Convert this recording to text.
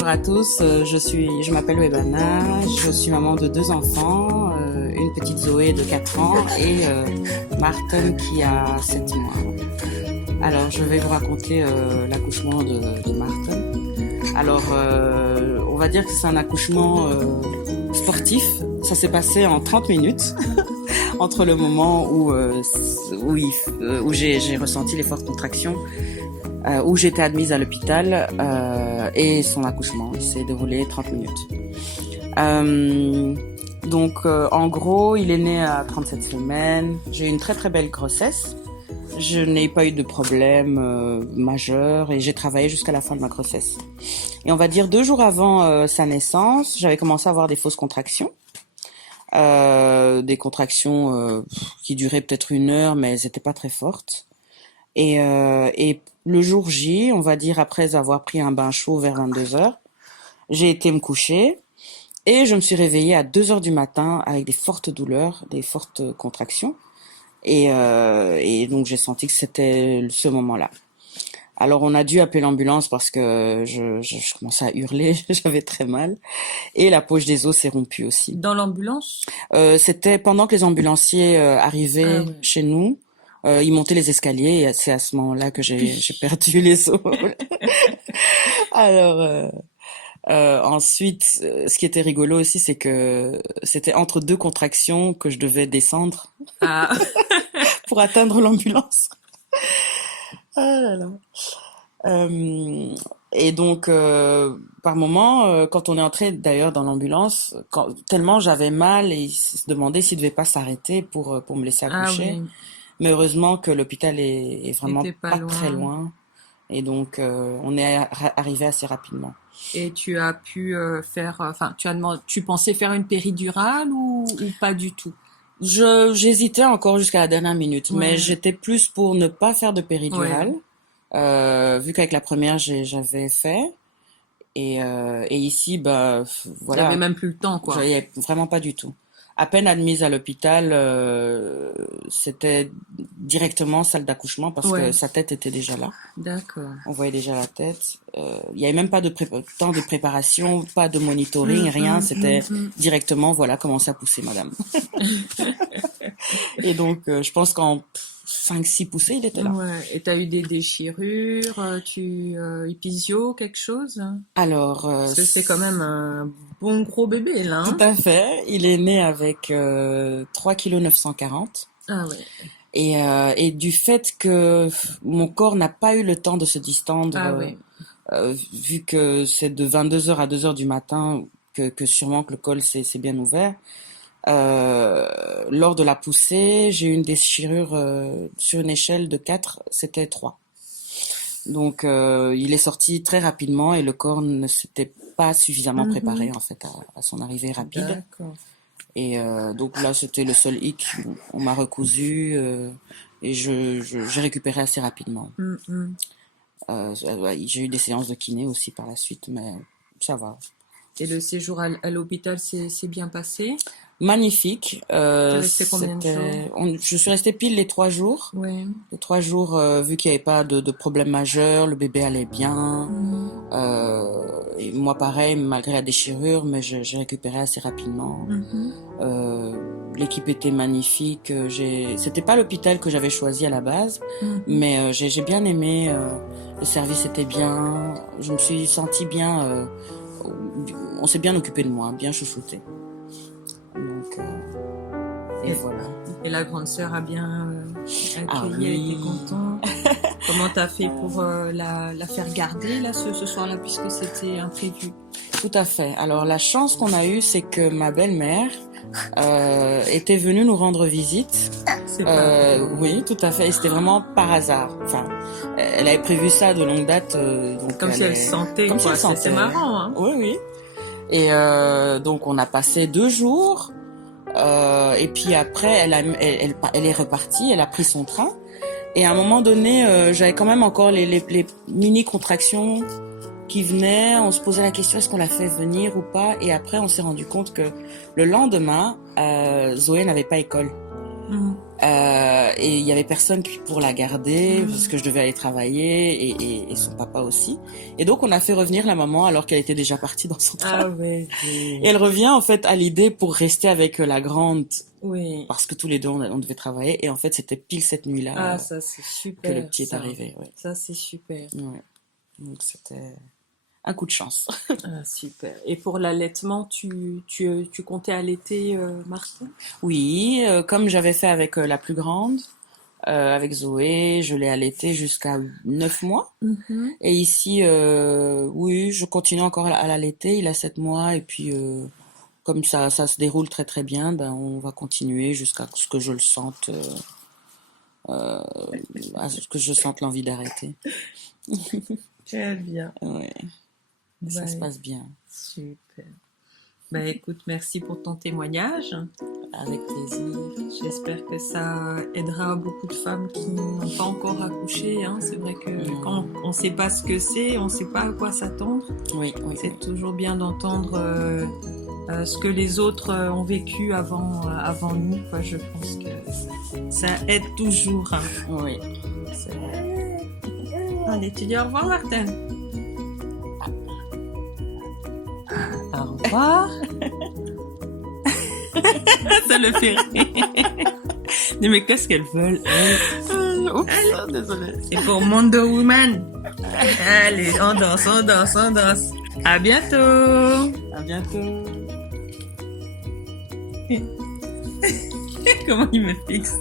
Bonjour à tous, je m'appelle Webana, je suis maman de deux enfants, une petite Zoé de 4 ans et Martin qui a 7 mois. Alors je vais vous raconter l'accouchement de Martin. Alors on va dire que c'est un accouchement sportif, ça s'est passé en 30 minutes entre le moment où j'ai ressenti les fortes contractions, où j'étais admise à l'hôpital et son accouchement. Il s'est déroulé 30 minutes. En gros, il est né à 37 semaines. J'ai eu une très très belle grossesse. Je n'ai pas eu de problème majeur et j'ai travaillé jusqu'à la fin de ma grossesse. Et on va dire 2 jours avant sa naissance, j'avais commencé à avoir des fausses contractions. Des contractions qui duraient peut-être 1 heure, mais elles n'étaient pas très fortes. Et le jour J, on va dire après avoir pris un bain chaud vers 22 heures, j'ai été me coucher et je me suis réveillée à 2 heures du matin avec des fortes douleurs, des fortes contractions. Et donc j'ai senti que c'était ce moment-là. Alors on a dû appeler l'ambulance parce que je commençais à hurler, j'avais très mal. Et la poche des os s'est rompue aussi. Dans l'ambulance? C'était pendant que les ambulanciers arrivaient chez nous. Ils montaient les escaliers et c'est à ce moment-là que j'ai perdu les os. Alors ensuite, ce qui était rigolo aussi, c'est que c'était entre 2 contractions que je devais descendre pour atteindre l'ambulance. Ah là là. Et donc, par moment, quand on est entré d'ailleurs dans l'ambulance, tellement j'avais mal, et ils se demandaient s'ils ne devaient pas s'arrêter pour me laisser accoucher. Oui. Mais heureusement que l'hôpital est vraiment pas très loin. Et donc, on est arrivé assez rapidement. Et tu as pu tu pensais faire une péridurale ou pas du tout? J'hésitais encore jusqu'à la dernière minute, mais j'étais plus pour ne pas faire de péridurale. Vu qu'avec la première, j'avais fait. Et ici, voilà. J'avais même plus le temps, quoi. J'avais vraiment pas du tout. À peine admise à l'hôpital, c'était directement salle d'accouchement parce que sa tête était déjà là. D'accord. On voyait déjà la tête. Il y avait même pas de temps de préparation, pas de monitoring, rien. C'était directement, voilà, commencez à pousser, madame. Et donc, je pense qu'en 5-6 poussées, il était là. Et t'as eu des déchirures, épisio, quelque chose? Alors, parce que c'est quand même un bon gros bébé, là. Tout à fait. Il est né avec 3 kg 940. Ah ouais. Et du fait que mon corps n'a pas eu le temps de se distendre, vu que c'est de 22 heures à 2 heures du matin que sûrement que le col s'est bien ouvert, lors de la poussée, j'ai eu une déchirure sur une échelle de 4, c'était 3. Donc il est sorti très rapidement et le corps ne s'était pas suffisamment préparé en fait à son arrivée rapide. D'accord. Et donc là c'était le seul hic. On m'a recousu et j'ai récupéré assez rapidement. J'ai eu des séances de kiné aussi par la suite, mais ça va. Et le séjour à l'hôpital s'est bien passé? Magnifique. T'es resté combien de jours? Je suis restée pile les 3 jours. Ouais. Les 3 jours, vu qu'il n'y avait pas de problème majeur, le bébé allait bien. Et moi, pareil, malgré la déchirure, mais j'ai récupéré assez rapidement. L'équipe était magnifique. C'était pas l'hôpital que j'avais choisi à la base, mais j'ai bien aimé. Le service était bien. Je me suis sentie bien. On s'est bien occupé de moi, bien chouchouté. Donc, et voilà. Et la grande sœur a bien accueilli, elle était contente. Comment t'as fait pour la faire garder là ce soir-là, puisque c'était imprévu? Tout à fait. Alors la chance qu'on a eue, c'est que ma belle-mère était venue nous rendre visite. Oui, tout à fait. Et c'était vraiment par hasard. Enfin, elle avait prévu ça de longue date. Donc comme si elle sentait. Comme si elle sentait. C'est marrant, hein. Oui, oui. Et donc on a passé 2 jours. Et puis après, elle est repartie. Elle a pris son train. Et à un moment donné, j'avais quand même encore les mini contractions qui venaient. On se posait la question, est-ce qu'on l'a fait venir ou pas? Et après, on s'est rendu compte que le lendemain, Zoé n'avait pas école. Et il y avait personne pour la garder parce que je devais aller travailler et son papa aussi. Et donc on a fait revenir la maman alors qu'elle était déjà partie dans son travail. Ouais. Et elle revient en fait à l'idée pour rester avec la grande parce que tous les deux on devait travailler. Et en fait c'était pile cette nuit-là ça c'est super, que le petit est arrivé. Ouais. Ça c'est super. Ouais. Donc c'était un coup de chance. Super. Et pour l'allaitement, tu comptais allaiter Martin? Oui, comme j'avais fait avec la plus grande, avec Zoé, je l'ai allaitée jusqu'à 9 mois. Et ici, oui, je continue encore à l'allaiter. Il a 7 mois et puis comme ça se déroule très très bien, ben on va continuer jusqu'à ce que je le sente, à ce que je sente l'envie d'arrêter. Très bien. Ouais. Ça se passe bien. Super. Écoute, merci pour ton témoignage. Avec plaisir. J'espère que ça aidera beaucoup de femmes qui n'ont pas encore accouché. Hein. C'est vrai que quand on ne sait pas ce que c'est, on ne sait pas à quoi s'attendre. Oui. C'est toujours bien d'entendre ce que les autres ont vécu avant nous. Quoi. Je pense que ça aide toujours. Hein. Oui, c'est vrai. Allez, tu dis au revoir, Martin. Au revoir. Ça le fait rire. Mais qu'est-ce qu'elles veulent, elles? Oups, désolée. C'est pour Wonder Woman. Allez, on danse. À bientôt. À bientôt. Comment il me fixe?